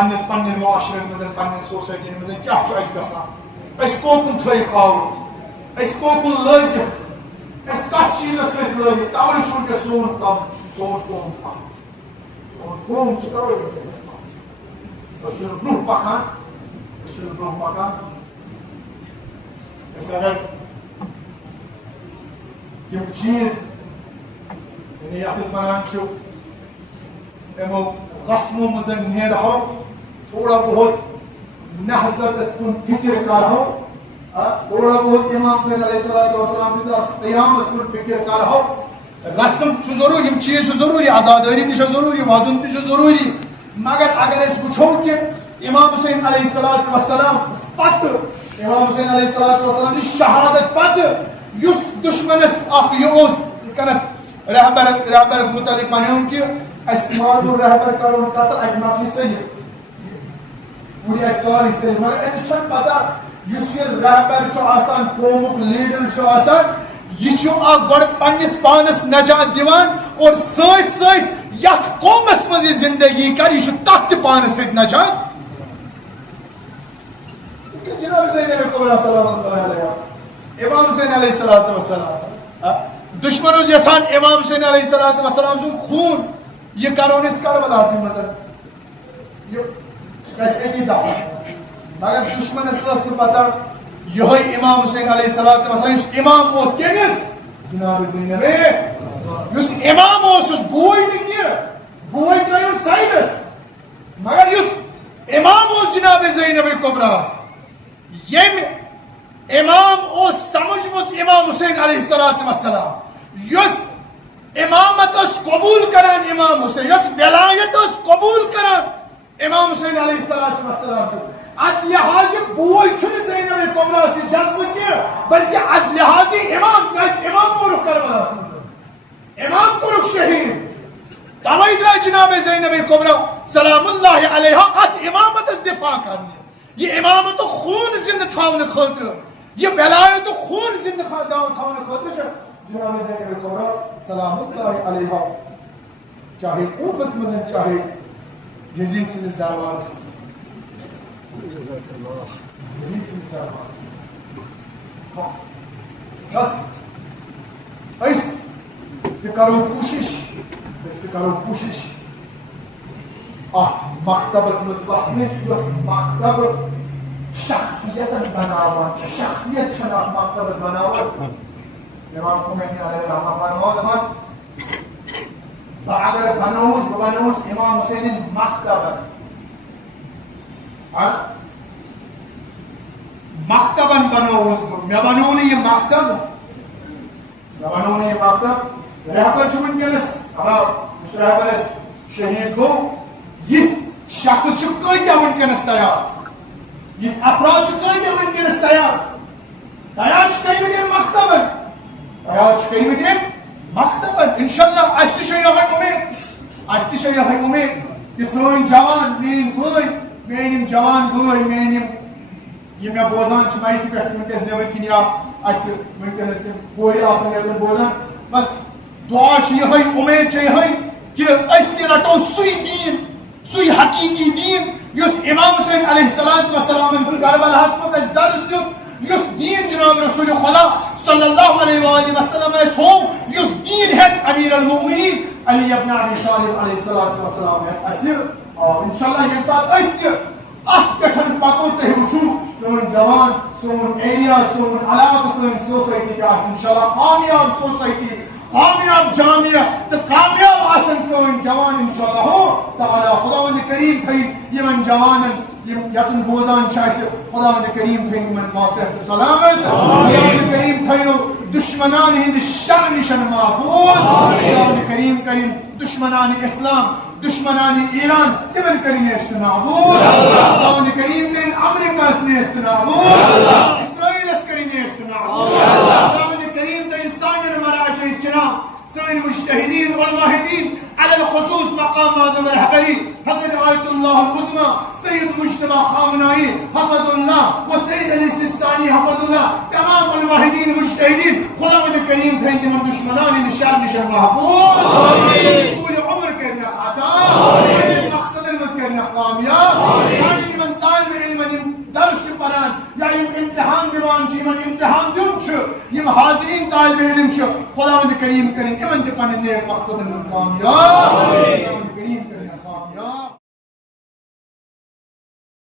پنس پنن معاشرن مز پنن سوسائٹین مز کیا گژھان اس کوکن تھٲیِکھ آوُر اس کوکن لٲگِتھ اس کتھ چیزس سۭتۍ لٲگِتھ توے چھُ وٕنکیٚس سون قوم پتھ سون قوم چھُ توے وٕنکیٚس پتھ أسۍ چھِنہٕ برونٛہہ پکان أسۍ اگر یِم چیٖز یعنی یتھ أسۍ ونان چھِ یِمو رسمو منٛز نیرہو تھوڑا بہت نہضتس کُن فکر کرہو تھوڑا بہت امام حسین علیہ السلام سٕنٛدِس قیامس کُن فکر کرہو رسم چھُ ضروٗری یِم چیٖز چھِ ضروٗری آزادٲری تہِ چھِ ضروٗری ودُن تہِ چھُ ضروٗری مگر اگر أسۍ وٕچھو کہِ امام حسین علیہ السلام پتہٕ امام حسین علیہ السلام نِش شہادت پتہٕ یُس دشمنس اکھ یہِ اوس یِتھ کٔنٮ۪تھ رہبرس متعلق ونیوم کہِ اَسہِ مادُر رہبر کرون قتل اَتہِ مۄکلہِ صحیح پوٗرٕ اَتہِ کارٕے صحیح مگر أمِس چھنہٕ پتہ یُس یہِ رہبر چھُ آسان قومُک لیڈر چھُ آسان یہِ چھُ اکھ گۄڈٕ پننِس پانس نجات دِوان اور سۭتۍ سۭتۍ یتھ قومس منٛز یہِ زندگی کر یہِ چھُ تتھ تہِ پانس سۭتۍ نجات جناب زینب کبریٰ سلام اللہ علیہ امام حسین علیہ السلام دشمن اوس یژھان امام حسین علیہ السلام سُنٛد خوٗن یہ کرون اس کربلاس مز یہ گژھِ اکی دفعہ مگر دشمنس ٲس نہٕ پتہ یہے امام حسین علیہ السلام یُس امام اوس کٔمِس جناب زینب یُس امام اوس یُس بوے نہٕ کینٛہہ بوے ترٲیِو سایڈس مگر یُس امام اوس جناب زینب کبراہس ییٚمہِ امام اوس سمجھمُت امام حسین علیہ السلام یُس امامت اس قبول کران امام حسین یس ولایت اس قبول کران امام حسین علیہ السلام سے از لحاظ بوے چھُنہٕ زینب کبریٰ سے جذبہ کینٛہہ بلکہ از لحاظ امام امام کوٚرُکھ کربلاس منٛز امام کوٚرُکھ شہید توے درٛاے جناب زینب کبریٰ سلام اللہ علیہا اتھ امامتس دفاع کرنہِ یہ امامت خوٗن زندہ تھاونہٕ خٲطرٕ یہ ولایت خوٗن زندہ تھاونہٕ خٲطرٕ چھِ جناب زینب کبریٰ سلام اللہ علیہا چاہے کوفس مز چاہے یزید سندس دربارس مز یزید سندس دربارس مز بس أسۍ تہِ کرو کوٗشش اتھ مکتبس مز وسنٕچ یۄس مکتب شخصیتن بناوان چھِ شخصیت چھنہٕ اتھ مکتبس بناوان امام خمینی علیہ الرحمہ فرماو دپان بہٕ اگر بنووُس بہٕ بنووُس امام حسینن مکتبن مکتبن بنووُس بہٕ مےٚ بنوو نہٕ یہِ مکتب رہبر چھُ وٕنکیٚنس یُس رہبر اَسہِ شہید گوٚو یِتھ شخص چھُ کۭتیاہ وٕنکیٚنس تیار یِتھ افراد چھِ کۭتیاہ وٕنکیٚنس تیار چھِ کٔرمٕتۍ یِم مکتبن مکتبن انشاءاللہ اَسہِ تہِ چھِ یِہے اُمید کہ سٲنۍ جوان میٲنۍ بٲے میٲنۍ یِم جوان بٲے میٲنۍ یِم مےٚ بوزان چھِ مایکہِ پٮ۪ٹھ وٕنکیٚس نٮ۪بر کِنۍ یا اَسہِ وٕنکیٚنس یِم کورِ آسان ییٚتٮ۪ن بوزان بس دعا چھِ یِہے اُمید چھِ یِہے کہ أسۍ تہِ رٹو سُے دیٖن سُے حقیٖقی دیٖن یُس امام حسین علیہ السلام کربلاہس منٛز اَسہِ درس دیُت یُس دیٖن جناب رسول خدا صلی اللہ علیہ وآلہ وسلم اَسہِ ہوو یُس دیٖن ہیٚکہِ امیر المؤمنین علی ابن ابی طالب علیہ السلام ہیٚکہِ اَسہِ انشاءاللہ ییٚمہِ ساتہٕ أسۍ تہِ اتھ پٮ۪ٹھ پکو تُہۍ وٕچھِو سٲنۍ جوان سون ایریا سون علاقہٕ سٲنۍ سوسایٹی تہِ آسہِ انشاءاللہ کامیاب سوسایٹی کامیاب جامعہ تہٕ کامیاب آسن سٲنۍ جوان انشاءاللہ تعالیٰ خداوند کریم تھٲیِن یِمن جوانن یِم یتن بوزان چھِ اَسہِ خداوند کریم تھٲیِن یِمن باصحت سلامت خداوند کریم تھٲیِنو دشمنان ہٕنٛدِ شر نِش محفوظ خداوند کریم کٔرِن دشمنان اسلام دشمنان ایران تمن کٔرِن نیست نابود خداوند کریم کٔرِن امریکہس نیست نابود اسرائیلس کٔرِن نیست نابود خداوند کریم تھٲیِن سانٮ۪ن مراجع کرام سٲنۍ مجتہدین والماہدین على الخصوص مقام اعظم رہبری حضرت آیت اللہ العظمی سید مجتبی خامنائی حفظ اللہ و سید علی سیستانی حفظ اللہ تمام الماہدین مجتہدین خداوند کریم تھٲیِن تِمن دشمنان ہٕنٛدِ شر نِش محفوظ طول عمر کٔرِنکھ عطا مقصدن منٛز کٔرِنکھ کامیاب حاضرین طالب علم خداوند کریم کریں یمن تہ پنن نیک مقصدن مز کامیاب خداوند کریم